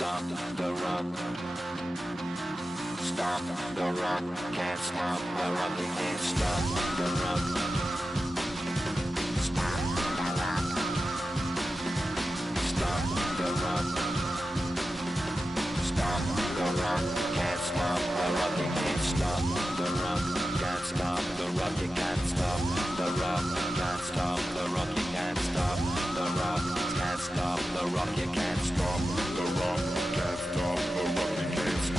stop the rock. Stop the rock, can't stop the rock, you can't stop the rock. Stop the rock. Stop the rock. Stop the rock, can't stop the rock, you can't stop the rock. Can't stop the rock, you can't stop the rock. Can't stop the rock, you can't stop the rock. Can't stop the rock, you can't stop the rock. Can't stop the rock, you can't stop.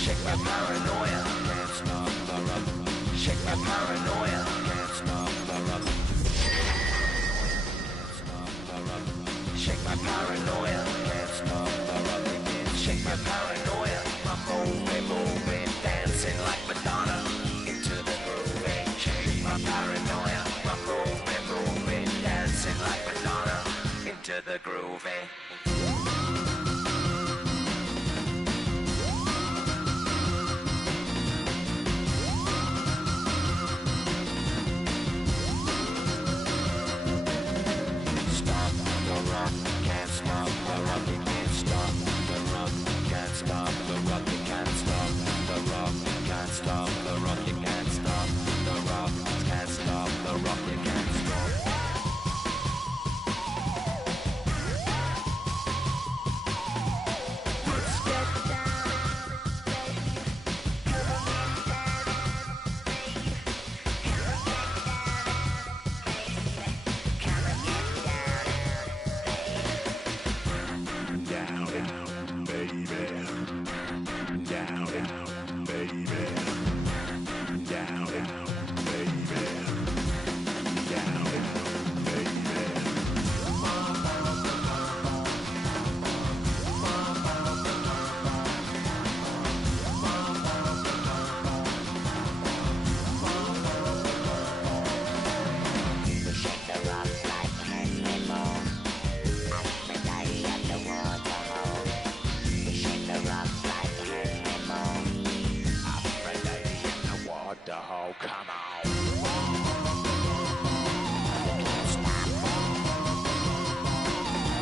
Shake my paranoia, can't stop the rock. Shake my paranoia, can't stop the rock. Can't stop the rock. Shake my paranoia, can't stop the rock. Shake my paranoia, I'm moving, dancing like Madonna into the groove. Shake my paranoia, I'm moving, dancing like Madonna into the groove. Can't stop the rock, you can't stop the rock. Can't stop the rock, you can't stop the rock. Can't stop the rock, you can't stop the rock. Can't stop the rock, you can't stop. Let's get down, baby. Come on, get down, baby. Come on, get down, baby. Come on, get down. Down, baby. Down, baby. Down, baby. Down, baby. Shake the rock like Henry Moore. Aphrodite at the waterhole. Shake the rock like Henry Moore. Aphrodite in the waterhole, come on. You can't stop.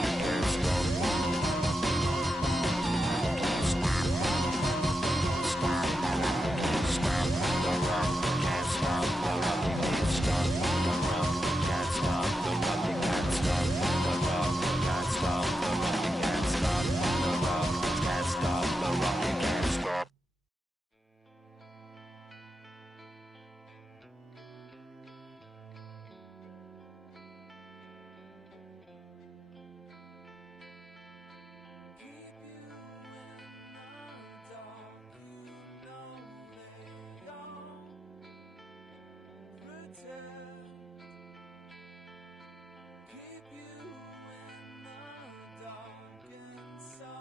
You can't stop. You can't stop. Stop the rock, you can't stop the rock. Can't stop the rock, you can't stop the rock. Can't stop the rock, you can't stop the rock. Can't stop the rock, you can't stop the rock. Can't stop the rock, you can't stop. Keep you in the dark, you know they all pretend. Keep you in the dark, and so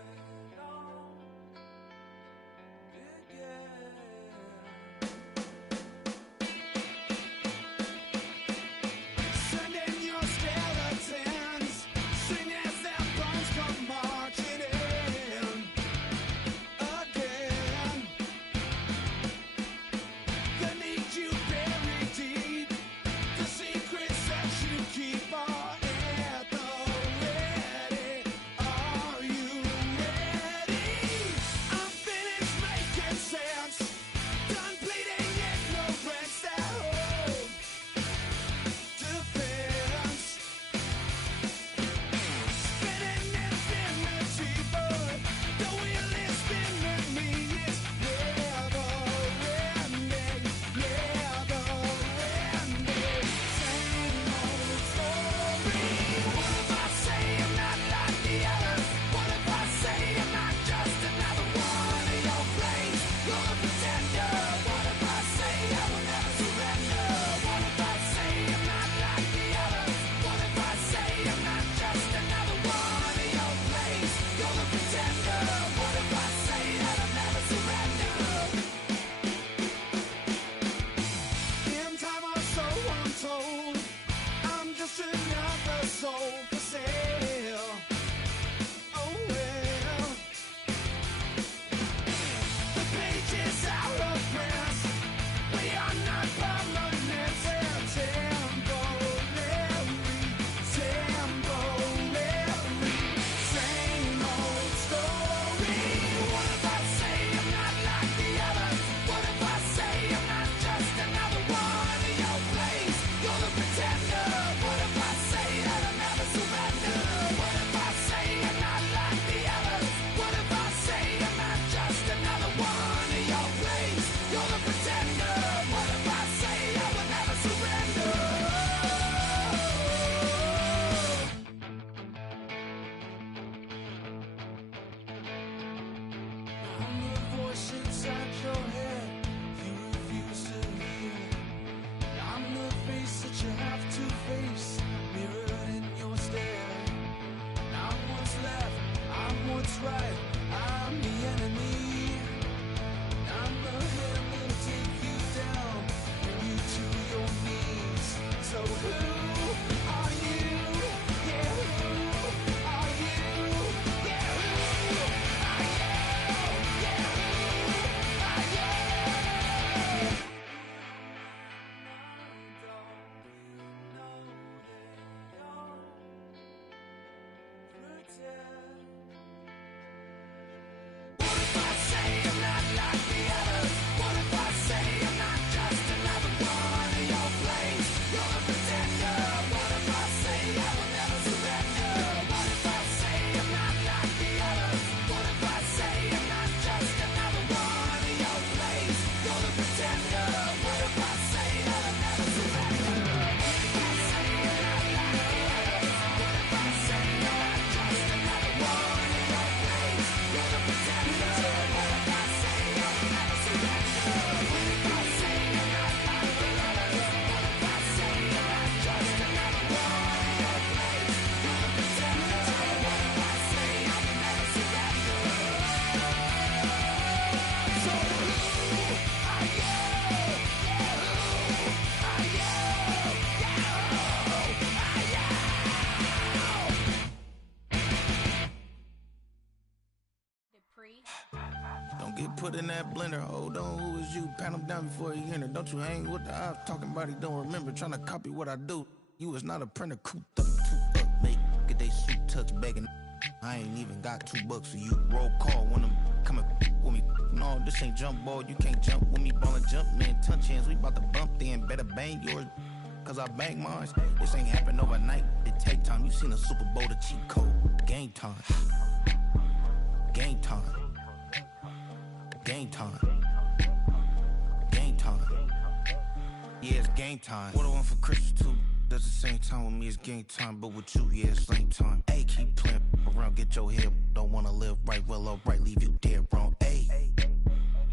it all began. Sending your skeletons, sing as their bones come marching in again. They need you buried deep. Don't get put in that blender. Hold on, who is you? Pat him down before he enter. Don't you hang with the ops talking about he don't remember. Trying to copy what I do. You is not a printer. Cooped up, make get they suit touch begging. I ain't even got $2 for you. Roll call when I'm coming with me. No, this ain't jump ball. You can't jump with me. Ballin' jump, man. Touch hands. We about to bump then. Better bang yours. Cause I bang mine. This ain't happen overnight. It take time. You seen a Super Bowl, the cheat code. Game time. Game time. Game time. Game time. Yeah, it's game time. What I want for Christmas too. That's the same time with me, it's game time. But with you, yeah, it's same time. Hey, keep playing around, get your head. Don't wanna live right, well, alright, leave you dead wrong. Hey,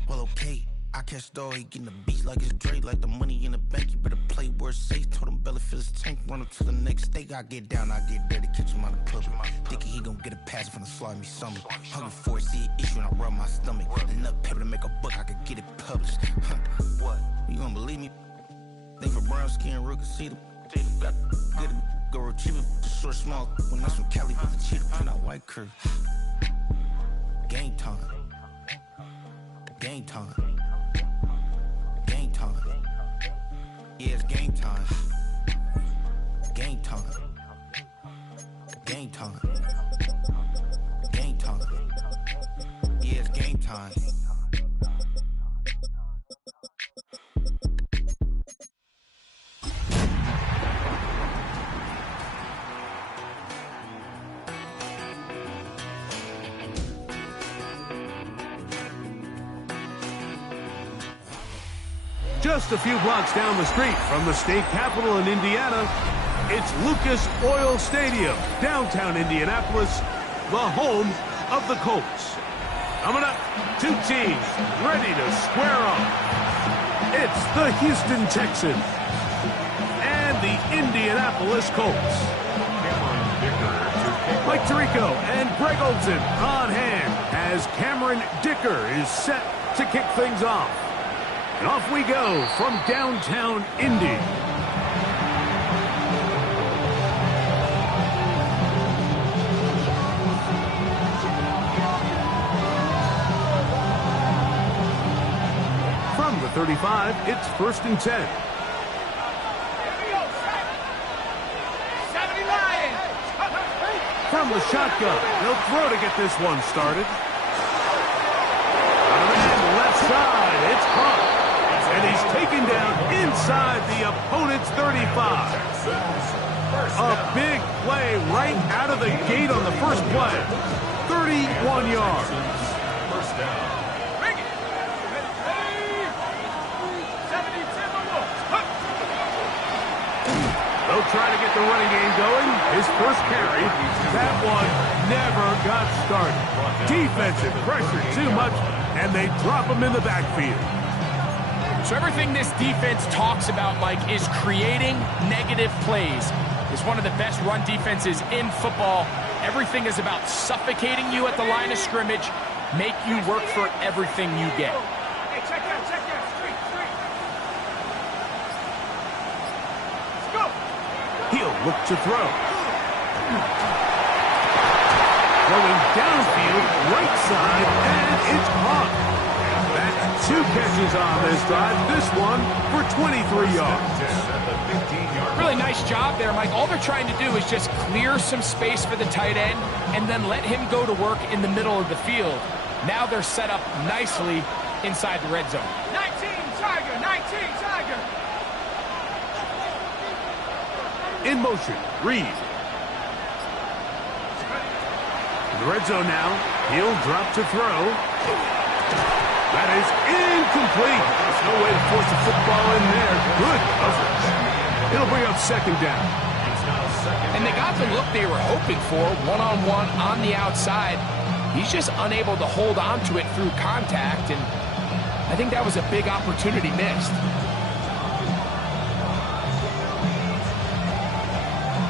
well, okay. I catch the dog, he getting the beats like it's Dre, like the money in the bank. You better play where it's safe. Told him Bella fill his tank, run up to the next state. I get down, I get dirty, catch him on the public. Thinking he gon' get a pass from the slimy summer. Hungry for it, see an issue and I rub my stomach. Enough paper to make a book, I could get it published. What? You don't believe me? Think for brown skin, real can see them. Got get it, go retrieve it, short, small. When that's from Cali with the cheetah print out white curve. Game time. Game time. Game time. Yeah, it's game time. Game time. Game time. Game time. Yeah, it's game time. Just a few blocks down the street from the state capitol in Indiana, it's Lucas Oil Stadium, downtown Indianapolis, the home of the Colts. Coming up, two teams ready to square off. It's the Houston Texans and the Indianapolis Colts. Mike Tirico and Greg Olsen on hand as Cameron Dicker is set to kick things off. And off we go from downtown Indy. From the 35, it's 1st and 10. From the shotgun, they'll throw to get this one started. And left side, it's caught. And he's taken down inside the opponent's 35. A big play right out of the gate on the first play. 31 yards. First down. They'll try to get the running game going. His first carry, that one never got started. Defensive pressure too much, and they drop him in the backfield. So everything this defense talks about, Mike, is creating negative plays. It's one of the best run defenses in football. Everything is about suffocating you at the line of scrimmage, make you work for everything you get. Hey, check that, street. Let's go. look to throw. Going downfield, right side, and it's caught. That's 2 catches on this drive. This one for 23 yards. Really nice job there, Mike. All they're trying to do is just clear some space for the tight end and then let him go to work in the middle of the field. Now they're set up nicely inside the red zone. 19 Tiger, 19 Tiger. In motion, Reed. In the red zone now. He'll drop to throw. That is incomplete. There's no way to force the football in there. Good coverage. It'll bring up 2nd down. And they got the look they were hoping for, one-on-one on the outside. He's just unable to hold on to it through contact, and I think that was a big opportunity missed.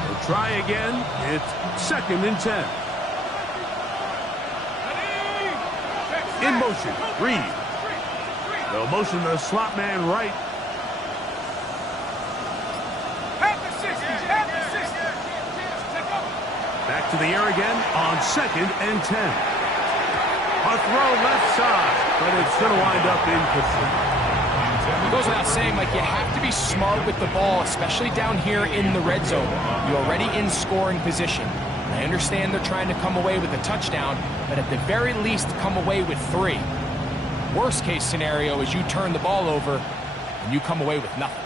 They'll try again. It's 2nd and 10. In motion, Reed. They'll motion the slot man right. Back to the air again on 2nd and 10. A throw left side, but it's going to wind up incomplete. It goes without saying, Mike, you have to be smart with the ball, especially down here in the red zone. You're already in scoring position. I understand they're trying to come away with a touchdown, but at the very least, come away with 3. Worst case scenario is you turn the ball over and you come away with nothing.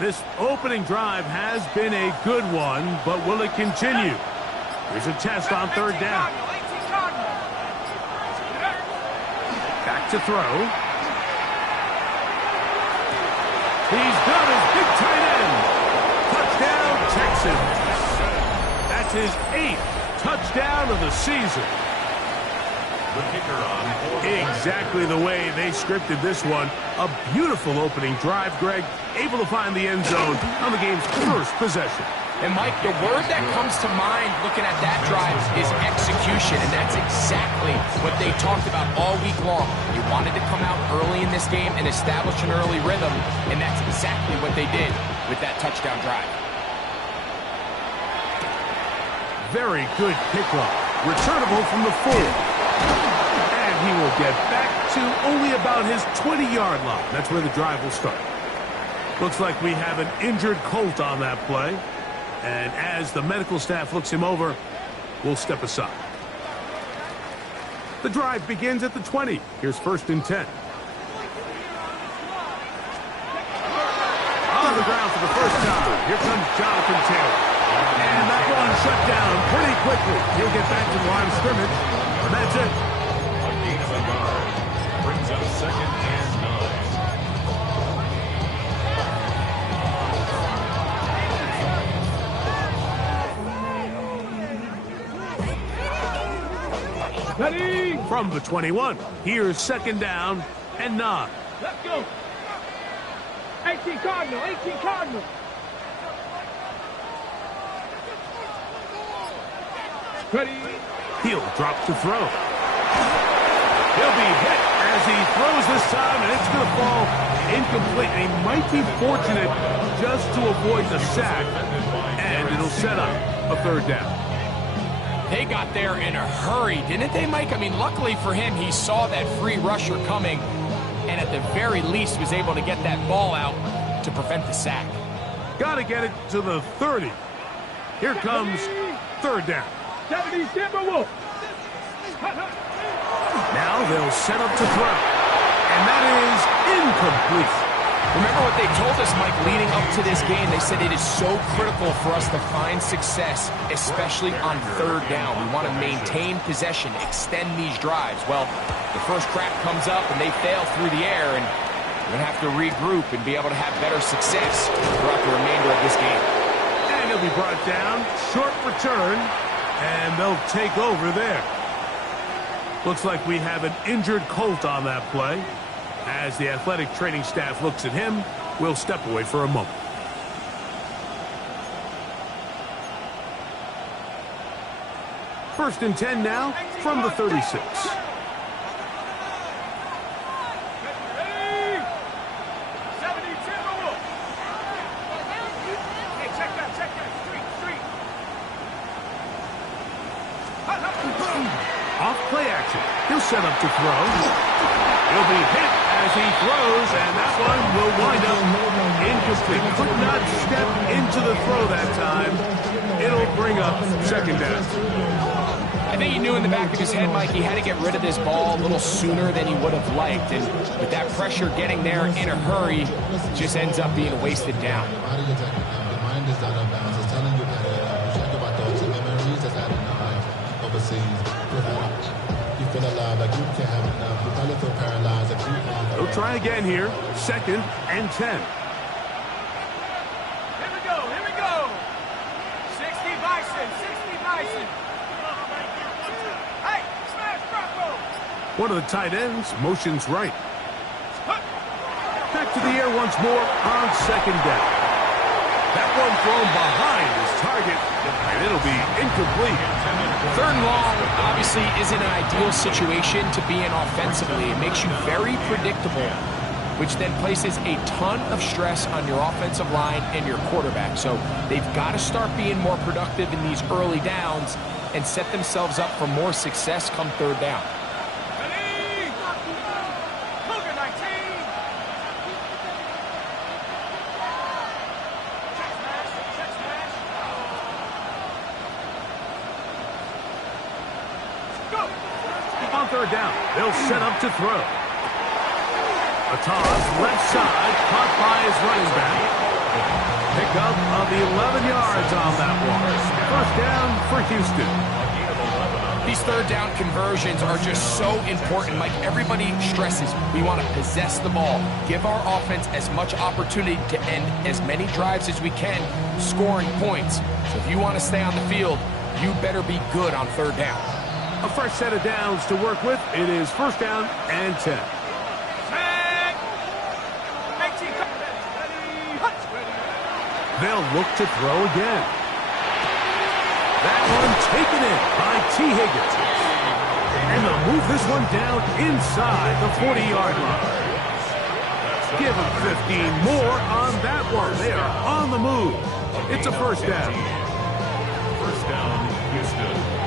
This opening drive has been a good one, but will it continue? Here's a test on 3rd down. Back to throw. He's got his big tight end. Touchdown, Texans. That's his 8th touchdown of the season. Exactly the way they scripted this one. A beautiful opening drive, Greg. Able to find the end zone on the game's first possession. And, Mike, the word that comes to mind looking at that drive is execution, and that's exactly what they talked about all week long. They wanted to come out early in this game and establish an early rhythm, and that's exactly what they did with that touchdown drive. Very good pickup. Returnable from the 4. And he will get back to only about his 20-yard line. That's where the drive will start. Looks like we have an injured Colt on that play. And as the medical staff looks him over, we'll step aside. The drive begins at the 20. Here's 1st and 10. On the ground for the first time. Here comes Jonathan Taylor. And that one shut down pretty quickly. He'll get back to the line of scrimmage. And that's it. A gain of a yard brings up 2nd and 9. Ready? From the 21. Here's 2nd down and 9. Let's go. 18 Cardinal, 18 Cardinal. Ready? He'll drop to throw. He'll be hit as he throws this time, and it's going to fall incomplete. He might be fortunate just to avoid the sack, and it'll set up a 3rd down. They got there in a hurry, didn't they, Mike? I mean, luckily for him, he saw that free rusher coming, and at the very least was able to get that ball out to prevent the sack. Got to get it to the 30. Here comes 3rd down. Now they'll set up to throw. And that is incomplete. Remember what they told us, Mike, leading up to this game. They said it is so critical for us to find success, especially on 3rd down. We want to maintain possession, extend these drives. Well, the first crack comes up and they fail through the air, and we're going to have to regroup and be able to have better success throughout the remainder of this game. And he'll be brought down. Short return. And they'll take over there. Looks like we have an injured Colt on that play. As the athletic training staff looks at him, we'll step away for a moment. First and 10 now from the 36. Off play action. He'll set up to throw. He'll be hit as he throws, and that one will wind up incomplete. Could not step into the throw that time. It'll bring up second down. I think he knew in the back of his head, Mike, he had to get rid of this ball a little sooner than he would have liked. And with that pressure getting there in a hurry, it just ends up being a wasted down. They'll try again here. Second and 10. Here we go, here we go. 60 Bison, 60 Bison. Hey, smash Bronco. One of the tight ends motions right. Back to the air once more on second down. That one thrown behind his target, and it'll be incomplete. Third and long obviously isn't an ideal situation to be in offensively. It makes you very predictable, which then places a ton of stress on your offensive line and your quarterback. So they've got to start being more productive in these early downs and set themselves up for more success come third down. Ready? Cougar 19. Check smash, check smash. Go. On third down, they'll set up to throw. A toss, left side, caught by his running back. Pickup of 11 yards on that one. First down for Houston. These third down conversions are just so important. Like everybody stresses, we want to possess the ball, give our offense as much opportunity to end as many drives as we can, scoring points. So if you want to stay on the field, you better be good on third down. A fresh set of downs to work with. It is first down and 10. They'll look to throw again. That one taken in by T. Higgins. And they'll move this one down inside the 40-yard line. Give them 15 more on that one. They are on the move. It's a first down. First down, Houston.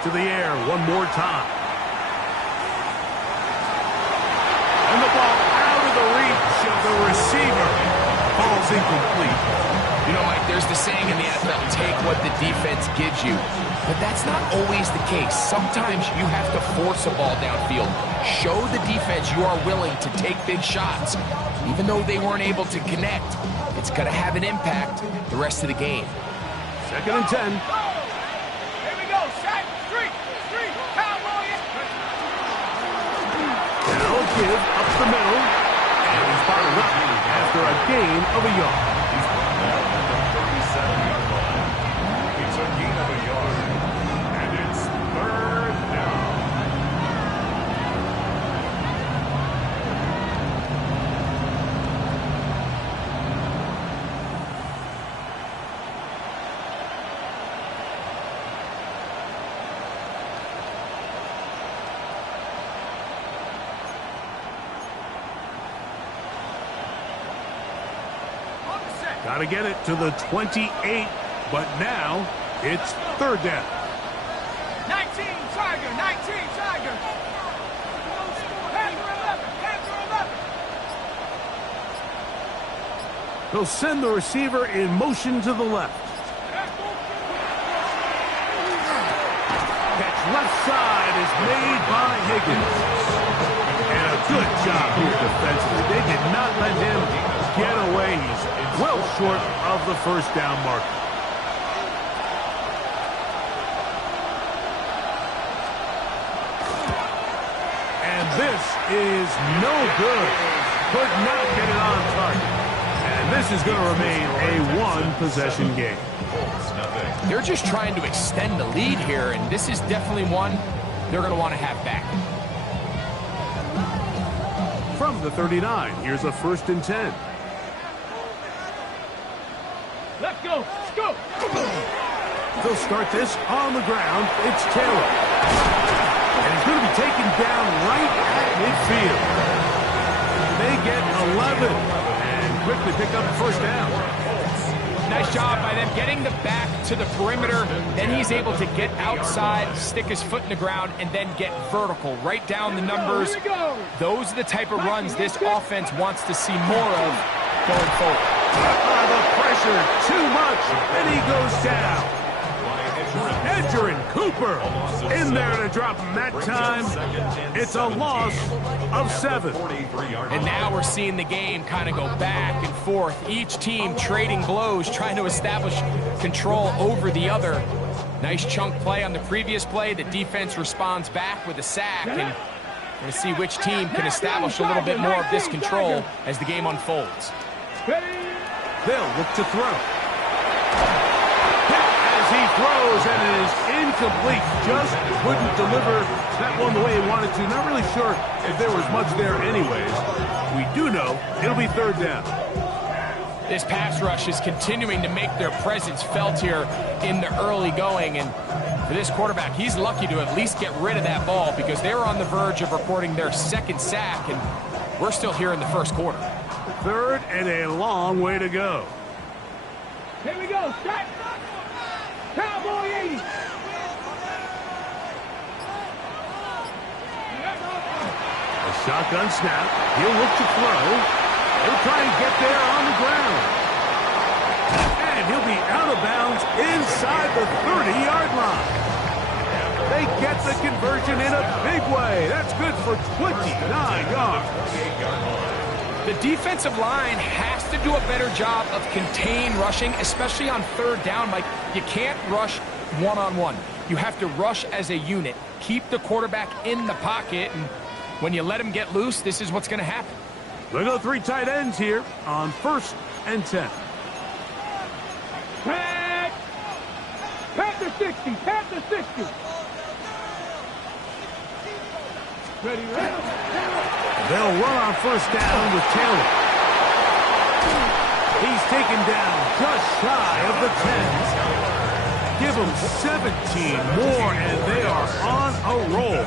To the air one more time. And the ball out of the reach of the receiver. Ball's incomplete. You know, Mike, there's the saying in the NFL, take what the defense gives you. But that's not always the case. Sometimes you have to force a ball downfield. Show the defense you are willing to take big shots. Even though they weren't able to connect, it's going to have an impact the rest of the game. Second and 10. Give up the middle, and he's bottled up after a gain of a yard. He's brought down at the 37-yard line. It's a gain of a yard, and it's third down. Got to get it to the 28, but now it's third down. 19 Tiger, 19 Tiger. Panther 11, Panther 11. They'll send the receiver in motion to the left. Catch left side is made by Higgins. And a good job here defensively. They did not let him get away. He's well short of the first down mark. is no good. Could not get it on target. And this is going to remain a one-possession game. They're just trying to extend the lead here, and this is definitely one they're going to want to have back. From the 39, here's a 1st and 10. Let's go. Let's go. They'll start this on the ground. It's Taylor. And he's going to be taken down right at midfield. They get 11 and quickly pick up the 1st down. Nice job by them getting the back to the perimeter. Then he's able to get outside, stick his foot in the ground, and then get vertical right down the numbers. Those are the type of runs this offense wants to see more of going forward. The pressure, too much, and he goes down. Edgerrin Cooper in there to drop him that time. It's a loss of 7. And now we're seeing the game kind of go back and forth. Each team trading blows, trying to establish control over the other. Nice chunk play on the previous play. The defense responds back with a sack. And we're going to see which team can establish a little bit more of this control as the game unfolds. They'll look to throw. He throws, and it is incomplete. Just couldn't deliver that one the way he wanted to. Not really sure if there was much there anyways. We do know it'll be 3rd down. This pass rush is continuing to make their presence felt here in the early going. And for this quarterback, he's lucky to at least get rid of that ball because they were on the verge of recording their 2nd sack, and we're still here in the 1st quarter. 3rd and a long way to go. Here we go. Strike. Cowboy 80. A shotgun snap. He'll look to throw. He'll try and get there on the ground. And he'll be out of bounds inside the 30-yard line. They get the conversion in a big way. That's good for 29 yards. The defensive line has to do a better job of contain rushing, especially on 3rd down. Like, you can't rush one-on-one. You have to rush as a unit. Keep the quarterback in the pocket, and when you let him get loose, this is what's going to happen. We'll go 3 tight ends here on 1st and 10. Pack. Panther 60. Panther 60. Ready, ready. They'll run on 1st down with Taylor. He's taken down just shy of the 10. Give them 17 more, and they are on a roll.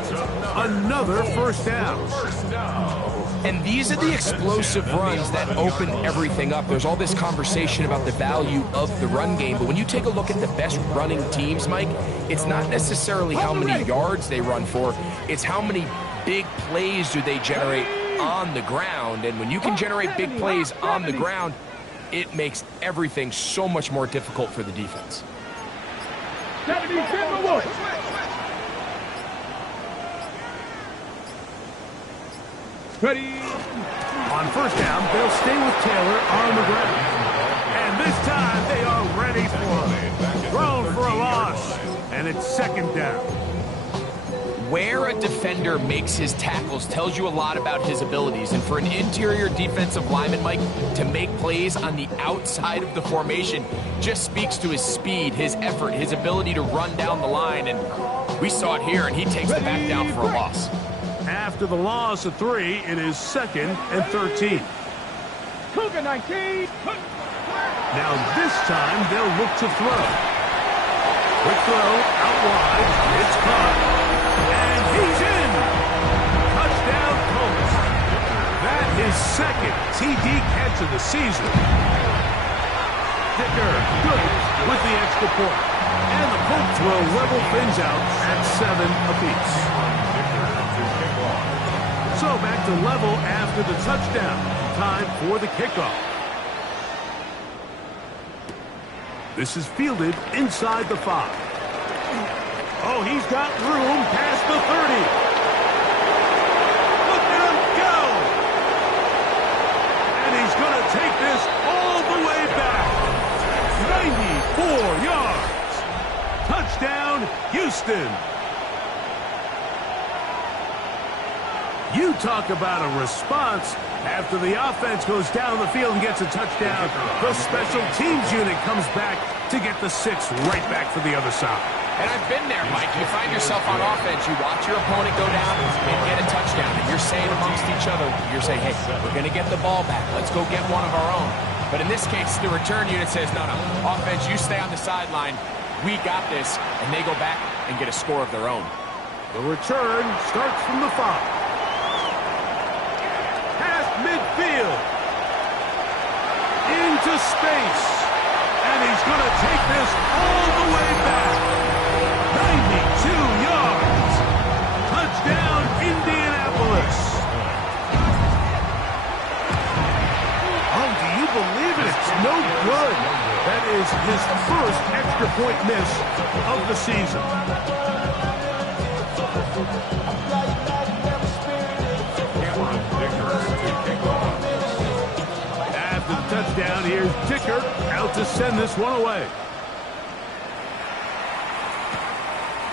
Another 1st down. And these are the explosive runs that open everything up. There's all this conversation about the value of the run game, but when you take a look at the best running teams, Mike, it's not necessarily how many yards they run for, it's how many big plays do they generate on the ground. And when you can generate big plays on the ground, it makes everything so much more difficult for the defense. 77 Ready. On 1st down, they'll stay with Taylor on the ground. And this time they are ready for him. Thrown for a loss. And it's 2nd down. Where a defender makes his tackles tells you a lot about his abilities. And for an interior defensive lineman, Mike, to make plays on the outside of the formation just speaks to his speed, his effort, his ability to run down the line. And we saw it here, and he takes the back down for a loss. After the loss of 3, it is 2nd and 13. Cougar 19. Now this time they'll look to throw. Quick throw out wide. It's caught. And he's in. Touchdown Colts. That is 2nd TD catch of the season. Dicker good with the extra point. And the Colts will level things out at 7 apiece. So back to level after the touchdown. Time for the kickoff. This is fielded inside the 5. Oh, he's got room past the 30. Look at him go! And he's going to take this all the way back. 94 yards. Touchdown, Houston. You talk about a response. After the offense goes down the field and gets a touchdown, the special teams unit comes back to get the 6 right back for the other side. And I've been there, Mike. You find yourself on offense, you watch your opponent go down and get a touchdown, and you're saying amongst each other, you're saying, hey, we're going to get the ball back. Let's go get one of our own. But in this case, the return unit says, no, offense, you stay on the sideline. We got this, and they go back and get a score of their own. The return starts from the 5. Past midfield. Into space. And he's going to take this all the way back. 92 yards. Touchdown, Indianapolis. Oh, do you believe it? It's no good. That is his first extra point miss of the season. After the touchdown, here's Dicker out to send this one away.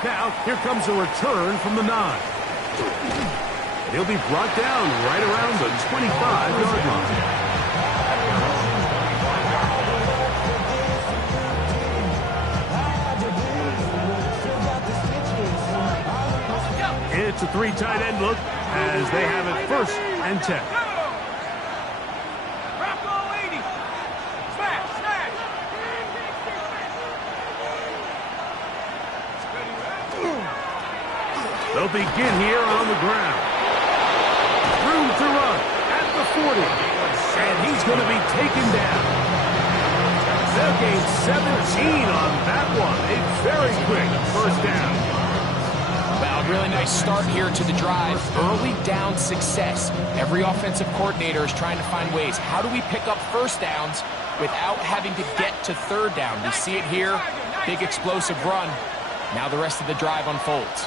Now, here comes a return from the 9. He'll be brought down right around the 25-yard line. It's a 3 tight end look as they have it 1st and 10. They'll begin here on the ground. Room to run at the 40. And he's going to be taken down. They'll gain 17 on that one. A very quick 1st down. Well, really nice start here to the drive. Early down success. Every offensive coordinator is trying to find ways. How do we pick up 1st downs without having to get to 3rd down? We see it here. Big explosive run. Now the rest of the drive unfolds.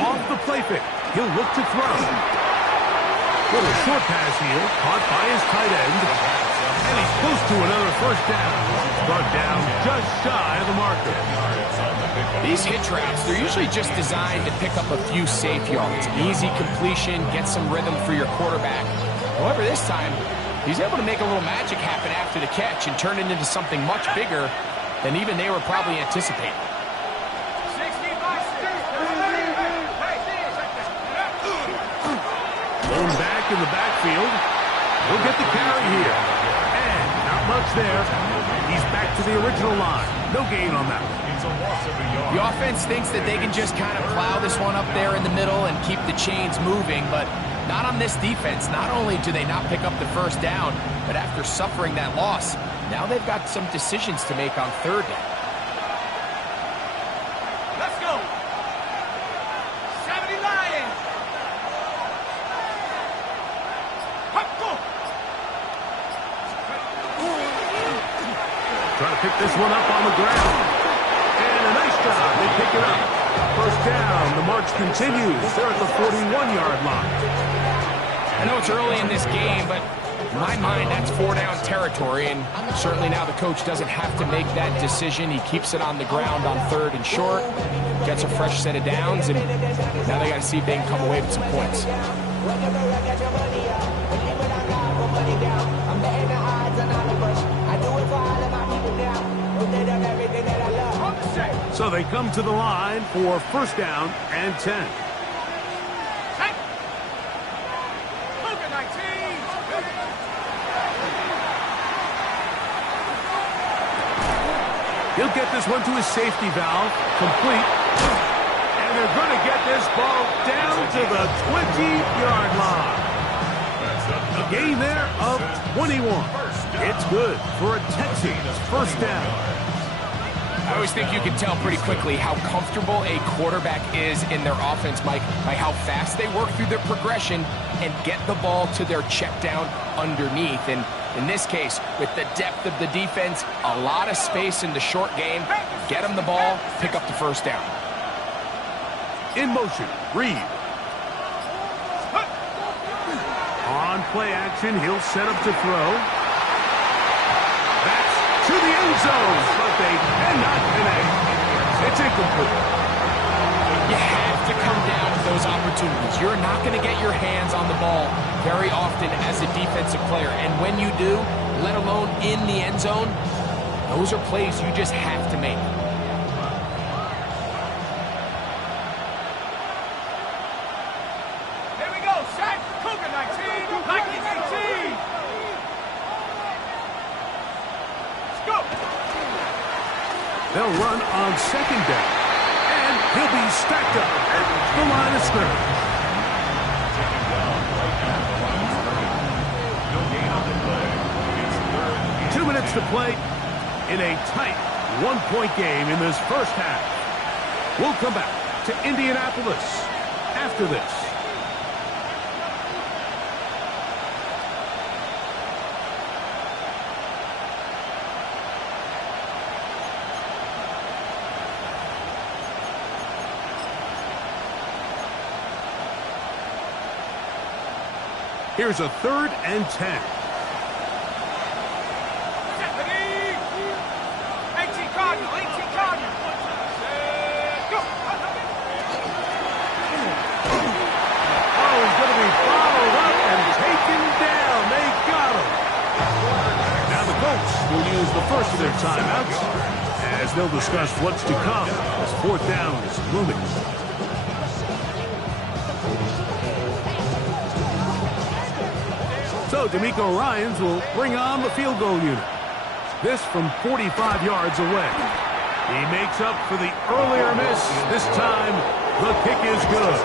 Off the play fake. He'll look to throw. Little short pass here. Caught by his tight end. And he's close to another 1st down. Brought down just shy of the marker. These hitch routes, they're usually just designed to pick up a few safe yards. Easy completion, get some rhythm for your quarterback. However, this time, he's able to make a little magic happen after the catch and turn it into something much bigger than even they were probably anticipating. Going back in the backfield. He'll get the carry here. And not much there. He's back to the original line. No gain on that one. The offense thinks that they can just kind of plow this one up there in the middle and keep the chains moving, but not on this defense. Not only do they not pick up the 1st down, but after suffering that loss, now they've got some decisions to make on 3rd down. Let's go. 70 Lions. Trying to pick this one up on the ground. And a nice job. They pick it up. 1st down. The march continues. They're at the 41-yard line. I know it's early in this game, but in my mind, that's 4-down territory, and certainly now the coach doesn't have to make that decision. He keeps it on the ground on 3rd and short, gets a fresh set of downs, and now they got to see if they can come away with some points. So they come to the line for 1st down and 10. He'll get this one to his safety valve, complete. And they're going to get this ball down to the 20-yard line. A gain there of 21. It's good for a Texans 1st down. I always think you can tell pretty quickly how comfortable a quarterback is in their offense, Mike, by how fast they work through their progression and get the ball to their check down underneath. And in this case, with the depth of the defense, a lot of space in the short game, get them the ball, pick up the 1st down. In motion, Reed. On play action, he'll set up to throw. That's to the end zone, but they cannot connect. It's incomplete. You have to come down with those opportunities. You're not going to get your hands on the ball very often as a defensive player. And when you do, let alone in the end zone, those are plays you just have to make. Here we go, set, Cougar 19, Vikings 18. Let's go. They'll run on second down. And he'll be stacked up at the line of scrimmage. Taken down right at the line of scrimmage. No gain on the play. It's 3rd and 2 minutes to play in a tight one-point game in this first half. We'll come back to Indianapolis after this. Here's a 3rd and 10. 18 Cardinal, 18 Cardinal. Go. Oh, he's going to be followed up and taken down. They got him. Now the Colts will use the first of their timeouts as they'll discuss what's to come as 4th down is looming. So D'Amico Ryans will bring on the field goal unit. This from 45 yards away. He makes up for the earlier miss. This time, the kick is good.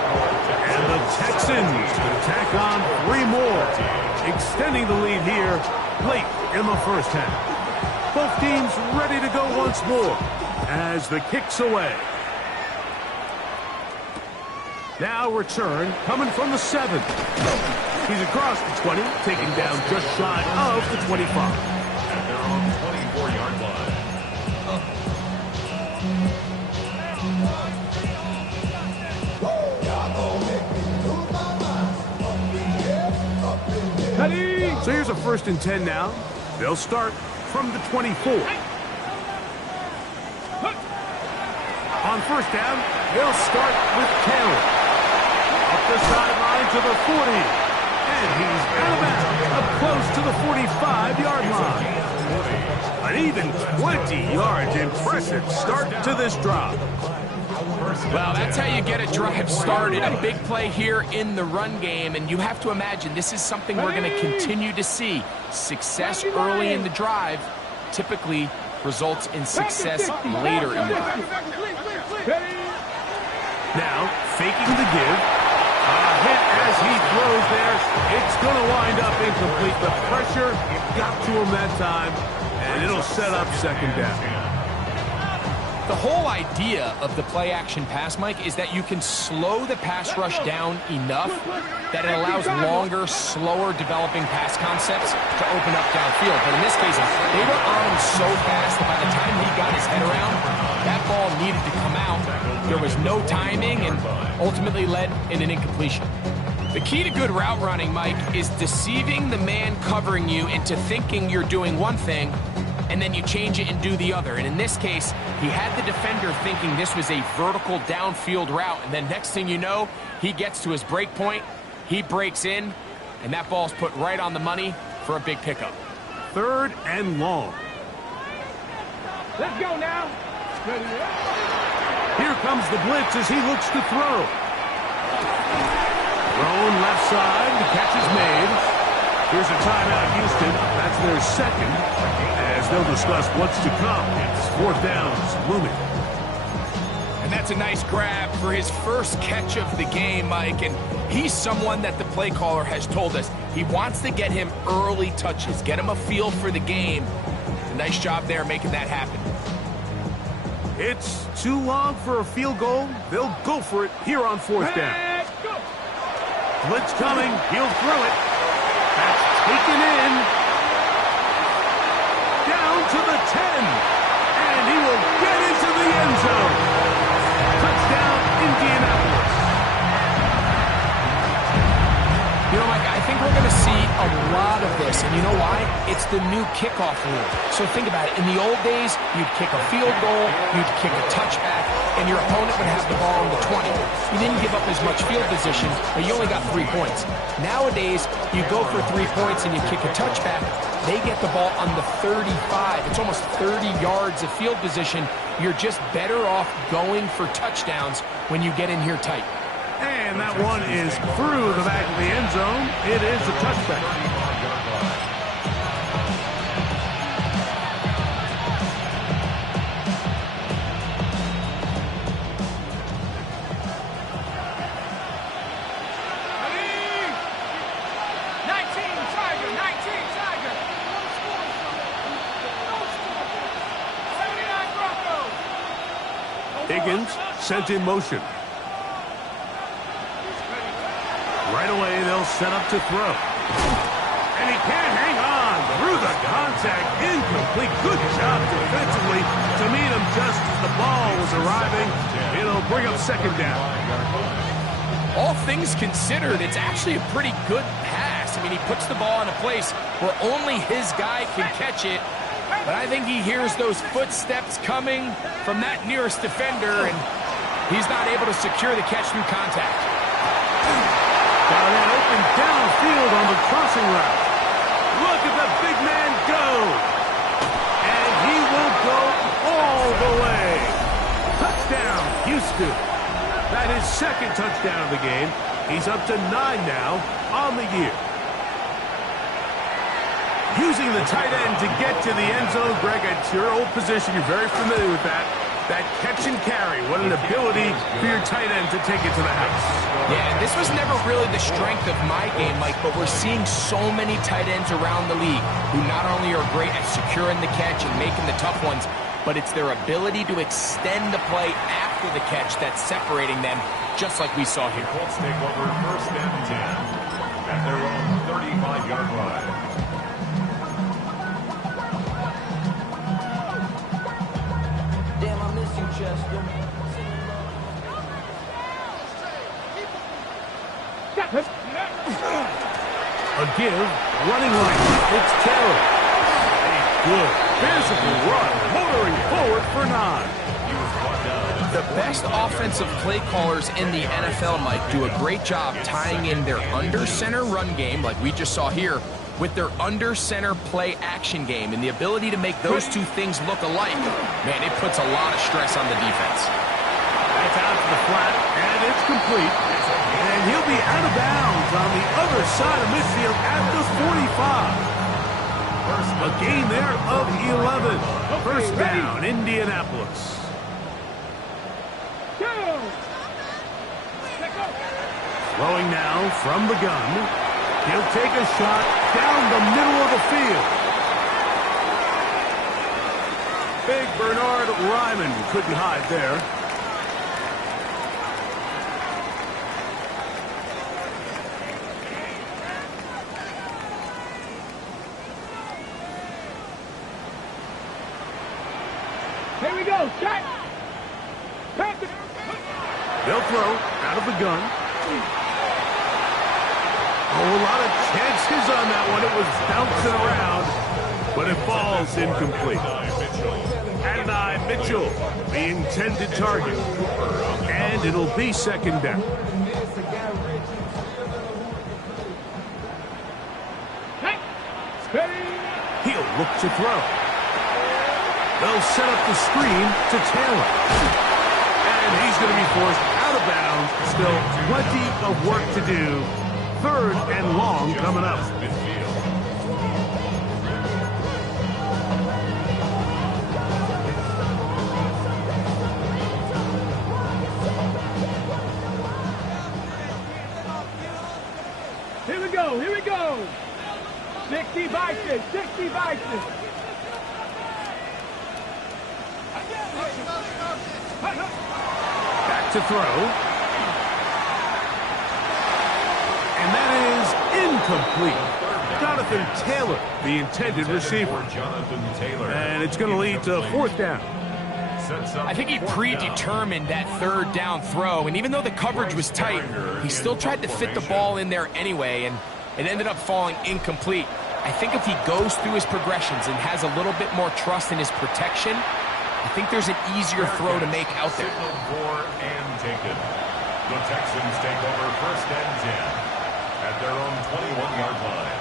And the Texans tack on 3 more, extending the lead here late in the first half. Both teams ready to go once more as the kick's away. Now return coming from the 7. He's across the 20, taken down just shy of the 25. And they're on the 24-yard line. So here's a 1st and 10 now. They'll start from the 24. On 1st down, they'll start with Taylor. Up the sideline to the 40. And he's out of bounds, up close to the 45-yard line. An even 20 yards. Impressive start to this drive. Well, that's how you get a drive started. A big play here in the run game, and you have to imagine this is something we're going to continue to see. Success early in the drive typically results in success later in the drive. Now, faking the give. A hit as he throws there. It's going to wind up incomplete. The pressure got to him that time, and it'll set up 2nd down. The whole idea of the play-action pass, Mike, is that you can slow the pass rush down enough that it allows longer, slower developing pass concepts to open up downfield. But in this case, they were on him so fast that by the time he got his head around, that ball needed to come out. There was no timing and ultimately led in an incompletion. The key to good route running, Mike, is deceiving the man covering you into thinking you're doing one thing, and then you change it and do the other. And in this case, he had the defender thinking this was a vertical downfield route, and then next thing you know, he gets to his break point, he breaks in, and that ball's put right on the money for a big pickup. 3rd and long. Let's go now. Here comes the blitz as he looks to throw. Thrown left side, the catch is made. Here's a timeout, Houston. That's their 2nd, as they'll discuss what's to come. It's 4th downs looming. And that's a nice grab for his first catch of the game, Mike. And he's someone that the play caller has told us he wants to get him early touches, get him a feel for the game. Nice job there making that happen. It's too long for a field goal. They'll go for it here on 4th down. Blitz coming. He'll throw it. That's taken in. Down to the 10. And he will get into the end zone. Touchdown, Indianapolis. You know, Mike, I think think we're going to see a lot of this, and you know why? It's the new kickoff rule. So think about it. In the old days, you'd kick a field goal, you'd kick a touchback, and your opponent would have the ball on the 20. You didn't give up as much field position, but you only got 3 points. Nowadays, you go for 3 points and you kick a touchback, they get the ball on the 35. It's almost 30 yards of field position. You're just better off going for touchdowns when you get in here tight. And that one is through the back of the end zone. It is a touchback. Higgins sent in motion. Right away, they'll set up to throw. And he can't hang on through the contact. Incomplete. Good job defensively to meet him just as the ball was arriving. It'll bring up second down. All things considered, it's actually a pretty good pass. I mean, he puts the ball in a place where only his guy can catch it. But I think he hears those footsteps coming from that nearest defender, and he's not able to secure the catch through contact. Got it open downfield on the crossing route. Look at the big man go. And he will go all the way. Touchdown, Houston. That is second touchdown of the game. He's up to 9 now on the year. Using the tight end to get to the end zone. Greg, it's your old position. You're very familiar with that. That catch and carry. What an ability for your tight end to take it to the house. Yeah, this was never really the strength of my game, Mike, but we're seeing so many tight ends around the league who not only are great at securing the catch and making the tough ones, but it's their ability to extend the play after the catch that's separating them, just like we saw here. Colts take over first and 10 at their own 35-yard line. Damn, I miss you, Chester. A give, running right. It's Taylor. A good physical run, motoring forward for 9. The best offensive play callers in the NFL, Mike, do a great job tying in their under-center run game, like we just saw here, with their under-center play action game. And the ability to make those two things look alike, man, it puts a lot of stress on the defense. That's out to the flat, and it's complete. And he'll be out of bounds on the other side of midfield at the 45. A gain there of 11. First down, Indianapolis. Throwing now from the gun. He'll take a shot down the middle of the field. Big Bernard Ryman couldn't hide there. Here we go, shot. They'll throw out of the gun. Oh, a lot of chances on that one. It was bouncing around, but it falls incomplete. Adonai Mitchell, the intended target. And it'll be second down. He'll look to throw. They'll set up the screen to Taylor. And he's going to be forced out of bounds. Still plenty of work to do. Third and long coming up. Here we go, here we go. 60 vices, 60 vices. Back to throw. And that is incomplete. Jonathan Taylor, the intended receiver. And it's going to lead to fourth down. I think he predetermined that third down throw, and even though the coverage was tight, he still tried to fit the ball in there anyway, and It ended up falling incomplete. I think if he goes through his progressions and has a little bit more trust in his protection, I think there's an easier throw to make out there. Signal for and taken. The Texans take over 1st and 10 at their own 21-yard line.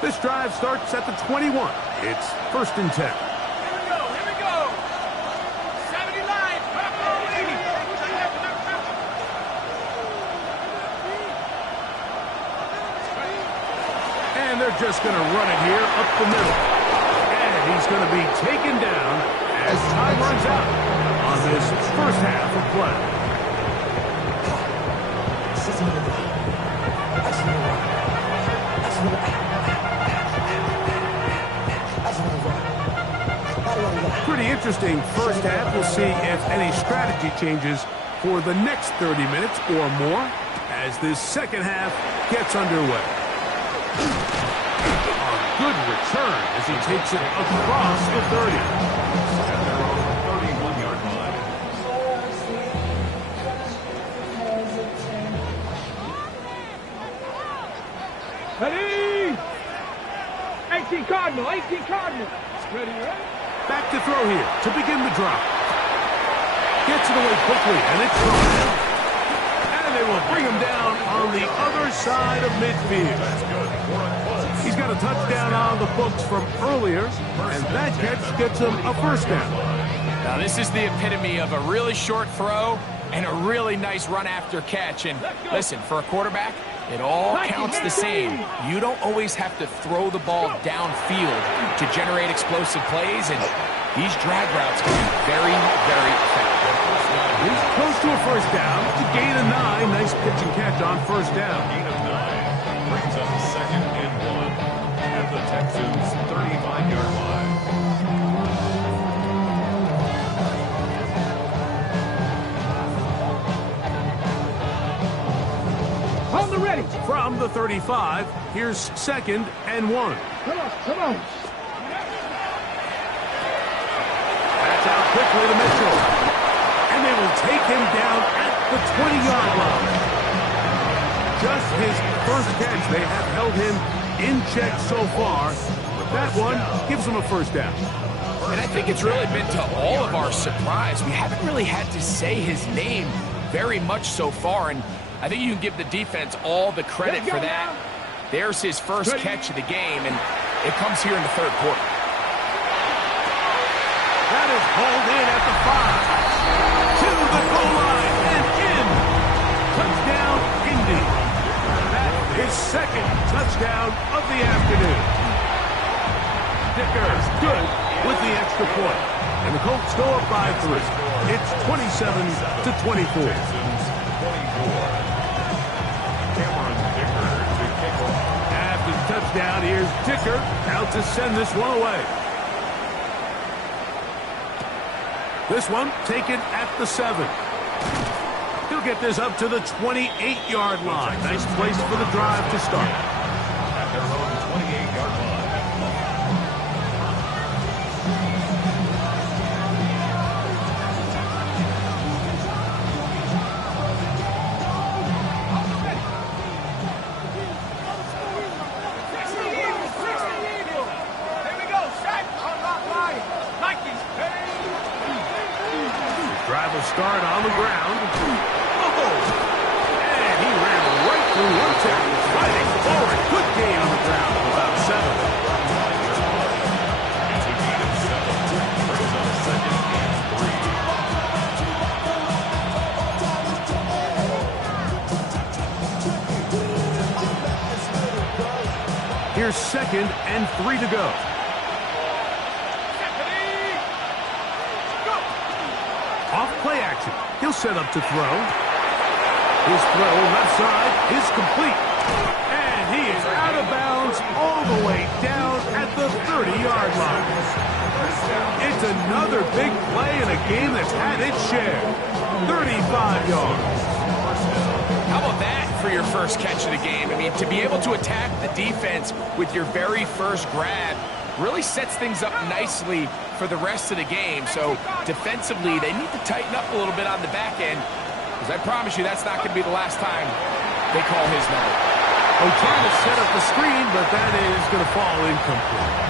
This drive starts at the 21. It's 1st and 10. Here we go. 70 line. And they're just going to run it here up the middle. And he's going to be taken down as time runs out on this first half of play. Pretty interesting first half. We'll see if any strategy changes for the next 30 minutes or more as this second half gets underway. A good return as he takes it across the 30. At their own 31-yard line. Ready? 18 Cardinal. Ready, right? Back to throw here to begin the drive. Gets it away quickly, and it's thrown. And they will bring him down on the other side of midfield. He's got a touchdown on the books from earlier, and that catch gets him a first down. Now this is the epitome of a really short throw and a really nice run after catch. And listen, for a quarterback, it all counts the same. You don't always have to throw the ball downfield to generate explosive plays, and these drag routes can be very, very effective. He's close to a first down. It's a gain of 9. Nice pitch and catch on first down. Gain of 9 brings up 2nd and 1 at the Texans' 35-yard line. On the ready. From the 35, here's 2nd and 1. Come on. That's out quickly to Mitchell. And they will take him down at the 20-yard line. Just his first catch. They have held him in check so far, but that one gives him a first down. And I think it's really been to all of our surprise. We haven't really had to say his name very much so far, and I think you can give the defense all the credit for that. There's his first catch of the game, and it comes here in the 3rd quarter. That is hauled in at the 5. To the goal line and in. Touchdown, Indy. That is 2nd touchdown of the afternoon. Dicker's good with the extra point. And the Colts go up by 3. It's 27-24. After the touchdown, here's Dicker out to send this one away. This one taken at the 7. He'll get this up to the 28-yard line. Nice place for the drive to start. At their own 28-yard line. Here we go. Shot. Unlock line. Nikes. Drive will start on the ground. Oh! And he ran right through one tackle, fighting forward. Good gain on the ground for about 7. It's a gain of 7. Brings up 2nd and 3. Here's 2nd and 3 to go. Off play action. He'll set up to throw. His throw left side is complete. And he is out of bounds all the way down at the 30-yard line. It's another big play in a game that's had its share. 35 yards. How about that for your first catch of the game? I mean, to be able to attack the defense with your very first grab, really sets things up nicely for the rest of the game. So defensively, they need to tighten up a little bit on the back end, because I promise you that's not going to be the last time they call his number. Oh, trying to set up the screen, but that is going to fall incomplete.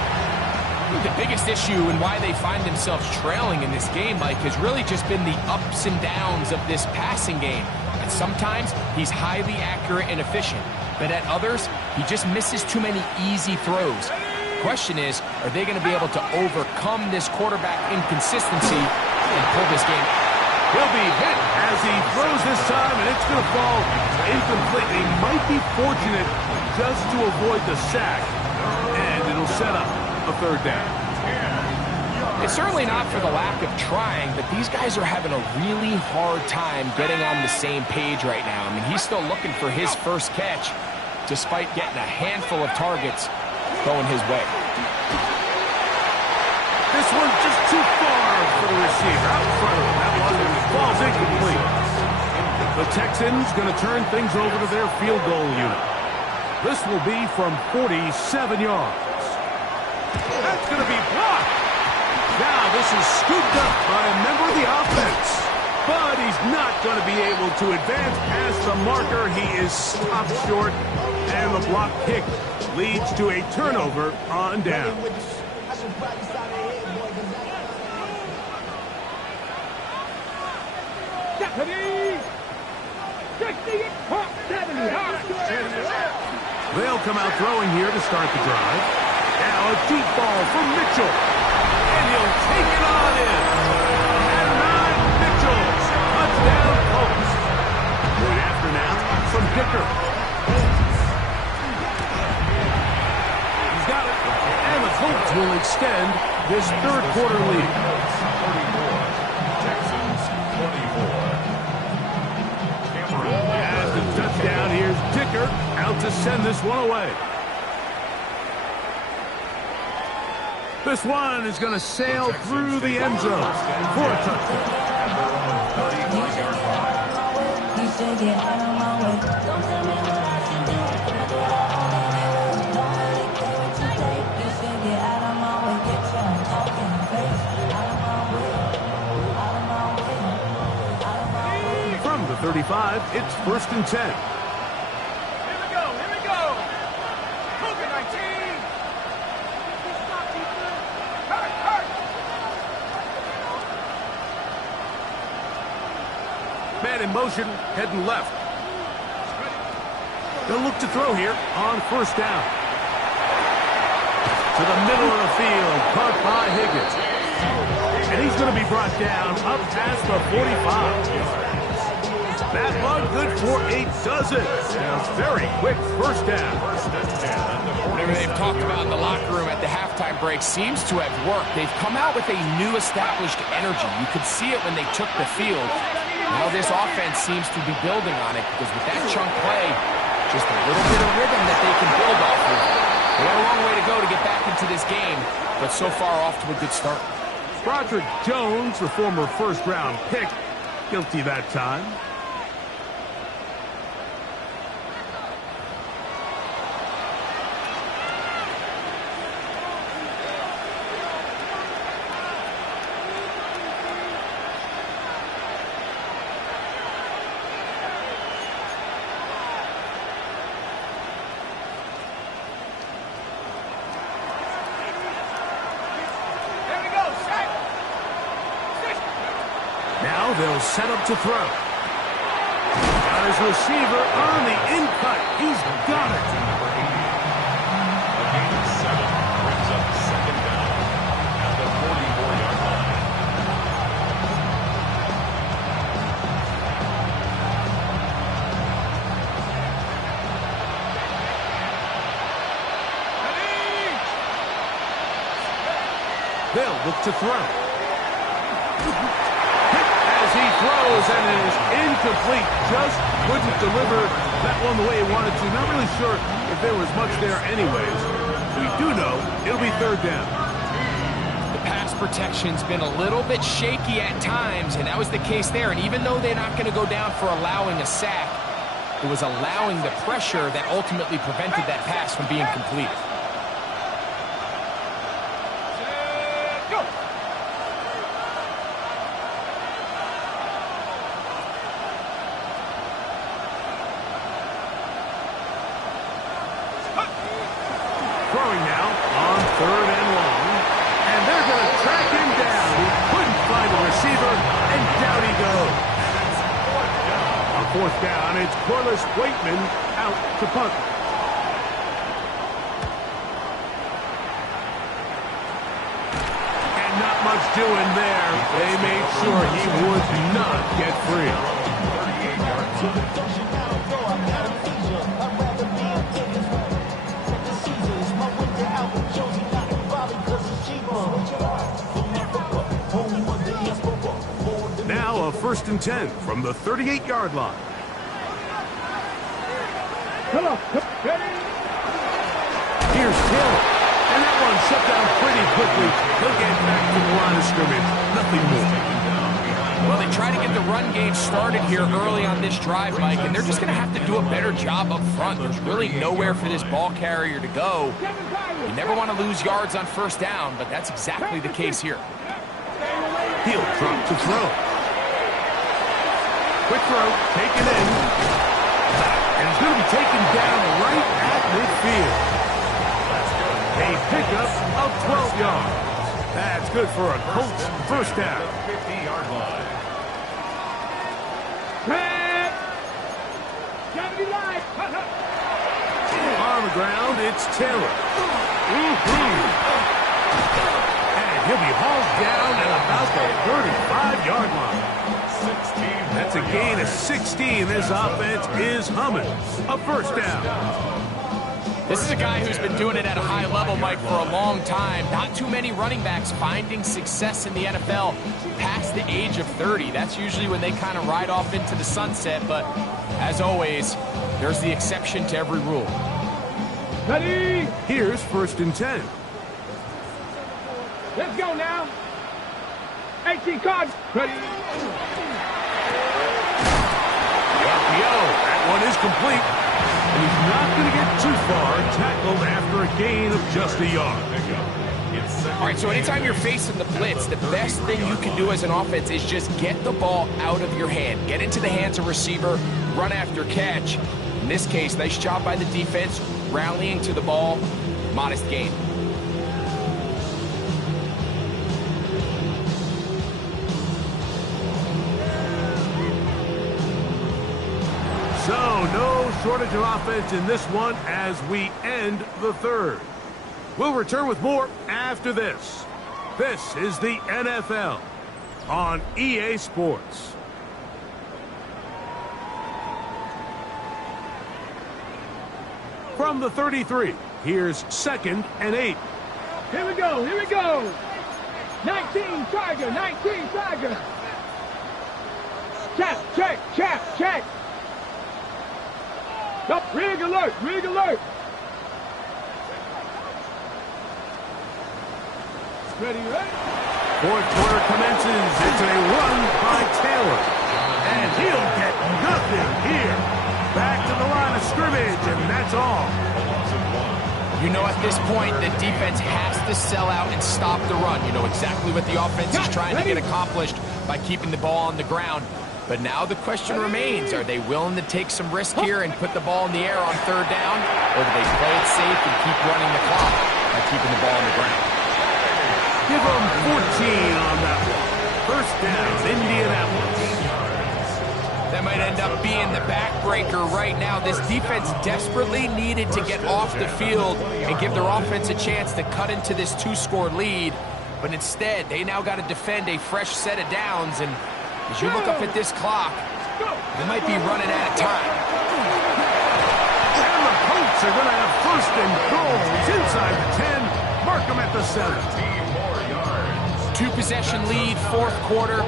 The biggest issue and why they find themselves trailing in this game, Mike, has really just been the ups and downs of this passing game. And sometimes he's highly accurate and efficient, but at others, he just misses too many easy throws. The question is, are they going to be able to overcome this quarterback inconsistency and pull this game out? He'll be hit as he throws this time, and it's going to fall incomplete. He might be fortunate just to avoid the sack, and it'll set up a third down. It's certainly not for the lack of trying, but these guys are having a really hard time getting on the same page right now. I mean, he's still looking for his first catch, despite getting a handful of targets going his way. This one's just too far for the receiver. Out in front of him. That one falls incomplete. The Texans going to turn things over to their field goal unit. This will be from 47 yards. That's going to be blocked. Now this is scooped up by a member of the offense. But he's not going to be able to advance past the marker. He is stopped short. And the block kick leads to a turnover on down. They'll come out throwing here to start the drive. Now a deep ball from Mitchell. And he'll take it on in. And not Mitchell. Touchdown Colts. Going after now from Dicker. He's got it. And the Colts will extend this third quarter lead. 34. Texans 24. As the touchdown, here's Dicker out to send this one away. This one is going to sail through the end zone for a touchdown. From the 35, it's 1st and 10. Man in motion, heading left. They'll look to throw here on 1st down. To the middle of the field, caught by Higgins. And he's going to be brought down up past the 45. That one good for a dozen. Very quick 1st down. Whatever they've talked about in the locker room at the halftime break seems to have worked. They've come out with a new established energy. You could see it when they took the field. Now this offense seems to be building on it, because with that chunk play, just a little bit of rhythm that they can build off of. They got a long way to go to get back into this game, but so far off to a good start. Broderick Jones, the former first-round pick, guilty that time. Now they'll set up to throw. Got his receiver on the in-cut. He's got it. A gain of 7 brings up 2nd down at the 44-yard line. They'll look to throw. As he throws, and it is incomplete. Just couldn't deliver that one the way he wanted to. Not really sure if there was much there anyways. We do know it'll be 3rd down. The pass protection's been a little bit shaky at times, and that was the case there. And even though they're not going to go down for allowing a sack, it was allowing the pressure that ultimately prevented that pass from being completed. fourth down. It's Corliss Waitman out to punt. And not much doing there. They made sure he would not get free. 38 yards. Now a 1st and 10 from the 38-yard line. Come on. Ready? Here's Taylor. And that one shut down pretty quickly. He'll get back to the line of scrimmage. Nothing more. Well, they try to get the run game started here early on this drive, Mike, and they're just going to have to do a better job up front. There's really nowhere for this ball carrier to go. You never want to lose yards on 1st down, but that's exactly the case here. He'll drop to throw. Quick throw, taken in. And it's going to be taken down right at midfield. A pickup of 12 yards. That's good for a Colts 1st down. 50-yard line. Gotta be live. On the ground, it's Taylor. And he'll be hauled down at about the 35-yard line. 16. That's a gain of 16. This offense is humming. A 1st down. This is a guy who's been doing it at a high level, Mike, for a long time. Not too many running backs finding success in the NFL past the age of 30. That's usually when they kind of ride off into the sunset, but as always, there's the exception to every rule. Ready? Here's 1st and 10. Let's go now. 18 cards. Ready? RPO. That one is complete. And he's not going to get too far, tackled after a gain of just a yard. All right, so anytime you're facing the blitz, the best thing you can do as an offense is just get the ball out of your hand. Get into the hands of receiver, run after catch. In this case, nice job by the defense, rallying to the ball, modest gain. So, no shortage of offense in this one as we end the 3rd. We'll return with more after this. This is the NFL on EA Sports. From the 33, here's 2nd and 8. Here we go. Here we go. 19 Tiger. 19 Tiger. Check. Up, rig alert. Ready? 4th quarter commences. It's a run by Taylor. And he'll get nothing here. Back to the line of scrimmage, and that's all. You know, at this point, the defense has to sell out and stop the run. You know exactly what the offense is trying to get accomplished by keeping the ball on the ground. But now the question remains, are they willing to take some risk here and put the ball in the air on 3rd down? Or do they play it safe and keep running the clock by keeping the ball on the ground? Give them 14 on that one. 1st down, Indianapolis. That might end up being the backbreaker right now. This defense desperately needed to get off the field and give their offense a chance to cut into this 2-score lead. But instead, they now got to defend a fresh set of downs. And as you look up at this clock, they might be running out of time. And the Colts are going to have 1st and goals inside the 10. Mark them at the 7. 2-possession lead, 4th quarter.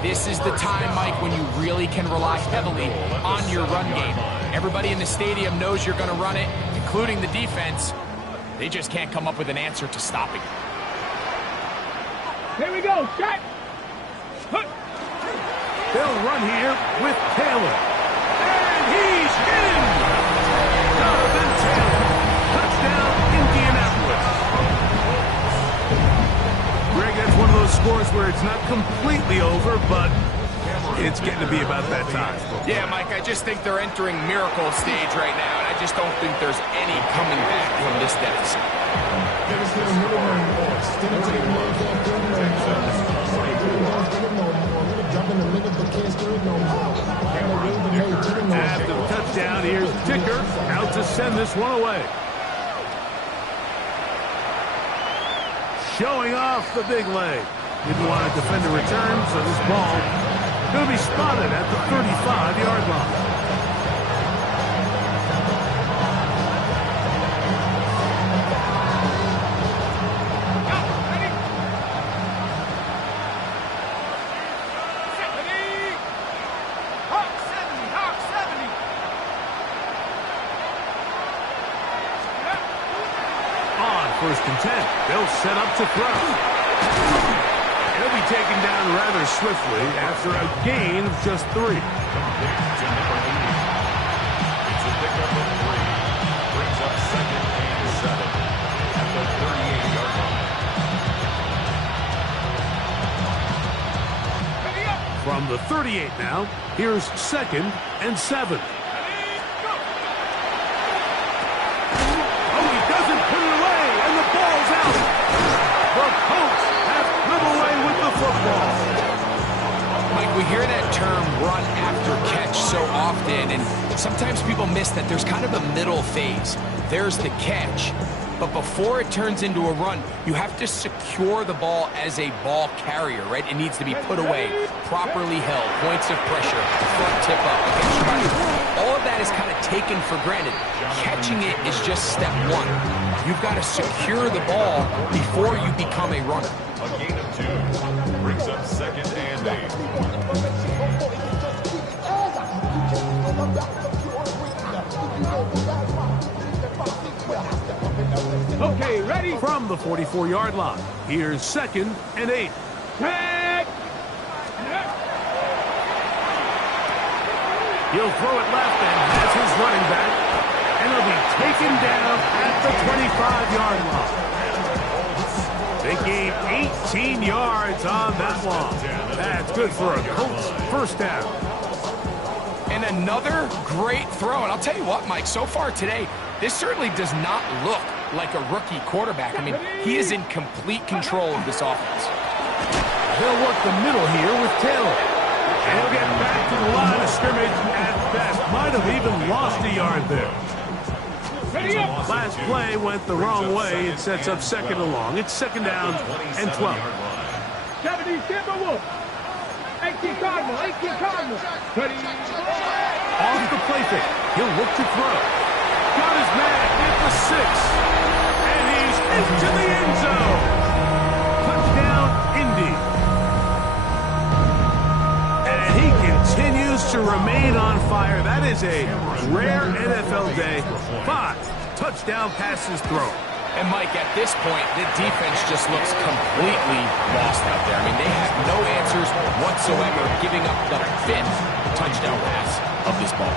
This is the time, Mike, when you really can rely heavily on your run game. Everybody in the stadium knows you're going to run it, including the defense. They just can't come up with an answer to stopping it. Here we go. Check. They'll run here with Taylor. And he's in! Jonathan Taylor. Touchdown, Indianapolis. Greg, that's one of those scores where it's not completely over, but it's getting to be about that time. Yeah, Mike, I just think they're entering miracle stage right now, and I just don't think there's any coming back from this deficit. Texans 24. touchdown. Here's Ticker out to send this one away. Showing off the big leg. Didn't want to defend a return, so this ball going to be spotted at the 35-yard line. First and 10. They'll set up to throw. He'll be taken down rather swiftly after a gain of just 3. It's a pickup of 3. Brings up 2nd and 7 at the 38-yard line. From the 38 now, here's 2nd and 7. Mike, we hear that term run after catch so often, and sometimes people miss that there's kind of a middle phase. There's the catch, but before it turns into a run, you have to secure the ball as a ball carrier, right? It needs to be put away, properly held, points of pressure, front tip up against runners. All of that is kind of taken for granted. Catching it is just step one. You've got to secure the ball before you become a runner. A gain of 2 brings up 2nd and 8. Okay, ready? From the 44-yard line, here's 2nd and 8. He'll throw it left and has his running back, and he'll be taken down at the 25-yard line. They gained 18 yards on that one. That's good for a Colts first down. And another great throw. And I'll tell you what, Mike, so far today, this certainly does not look like a rookie quarterback. I mean, he is in complete control of this offense. They'll work the middle here with Taylor. And he'll get back to the line of scrimmage at best. Might have even lost a yard there. Last play went the wrong way. It sets up 2nd and long. It's 2nd down and 12. 70, Timberwolf. 18 Cardinal, 18 Cardinal. Off the play fake. He'll look to throw. Got his man at the 6. And he's into the end zone. Touchdown, Indy. And he continues to remain on fire. That is a rare NFL day. 5 touchdown passes thrown. And Mike, at this point, the defense just looks completely lost out there. I mean, they have no answers whatsoever, giving up the 5th touchdown pass of this ball.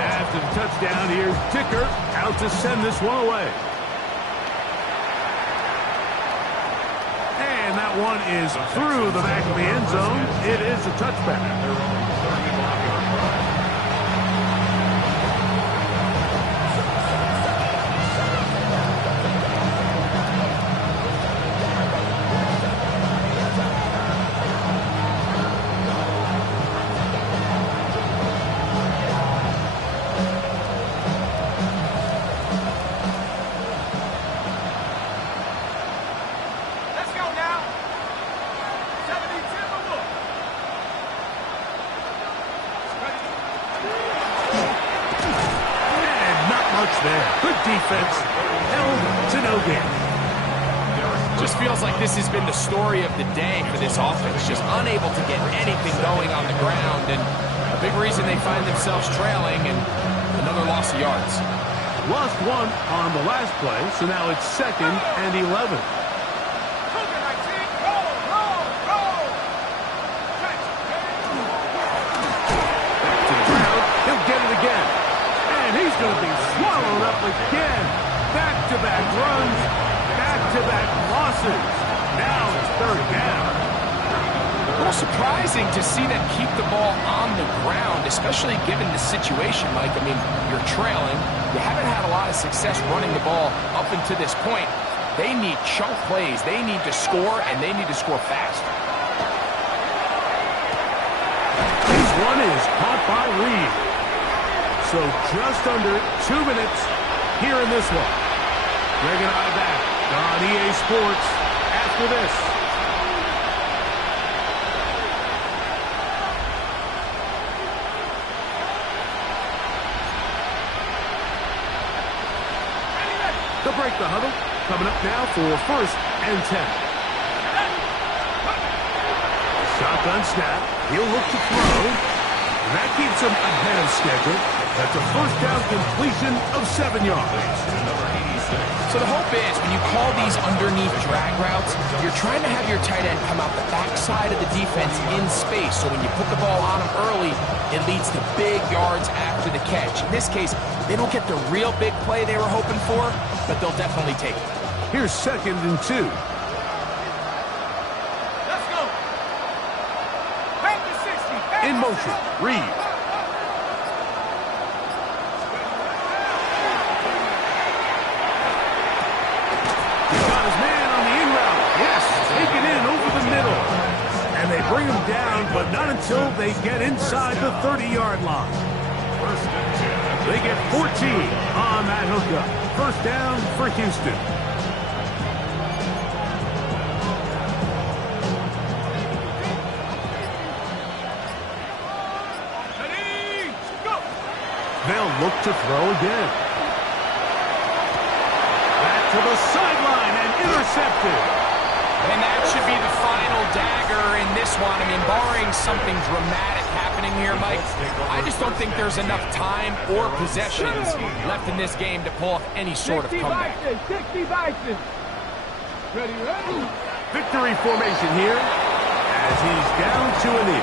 After the touchdown, here's Ticker out to send this one away. And that one is through the back of the end zone. It is a touchback. There. Good defense. Held to no gain. Just feels like this has been the story of the day for this offense. Just unable to get anything going on the ground. And a big reason they find themselves trailing and another loss of yards. Lost 1 on the last play, so now it's 2nd and 11. Back to the ground. He'll get it again. He's going to be swallowed up again. Back-to-back runs, back-to-back losses. Now it's 3rd down. A little surprising to see them keep the ball on the ground, especially given the situation, Mike. I mean, you're trailing. You haven't had a lot of success running the ball up until this point. They need chunk plays. They need to score, and they need to score fast. This one is caught by Reed. So just under 2 minutes here in this one. Greg and I back on EA Sports after this. To break the huddle, coming up now for 1st and 10. Shotgun snap. He'll look to throw. That keeps him ahead of schedule. That's a first down completion of 7 yards. So the hope is when you call these underneath drag routes, you're trying to have your tight end come out the backside of the defense in space. So when you put the ball on him early, it leads to big yards after the catch. In this case, they don't get the real big play they were hoping for, but they'll definitely take it. Here's 2nd and 2. Let's go. Back to 60. In motion, Reed. He's got his man on the in route. Yes, taken in over the middle. And they bring him down, but not until they get inside the 30-yard line. They get 14 on that hookup. First down for Houston. Ready, go. They'll look to throw again. Back to the sideline and intercepted. And that should be the final dagger in this one. I mean, barring something dramatic happening here, Mike, I just don't think there's enough time or possessions left in this game to pull off any sort of 60 comeback. Bison, 60 Bison. Ready, ready. Victory formation here as he's down to a knee.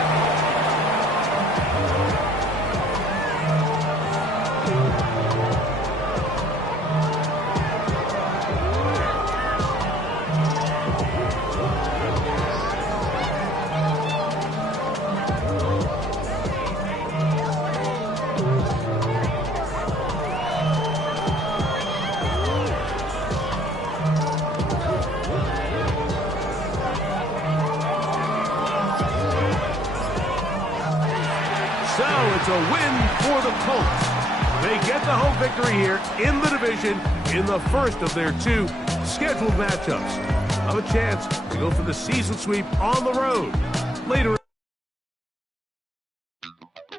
So it's a win for the Colts. They get the home victory here in the division in the first of their 2 scheduled matchups. Have a chance to go for the season sweep on the road later.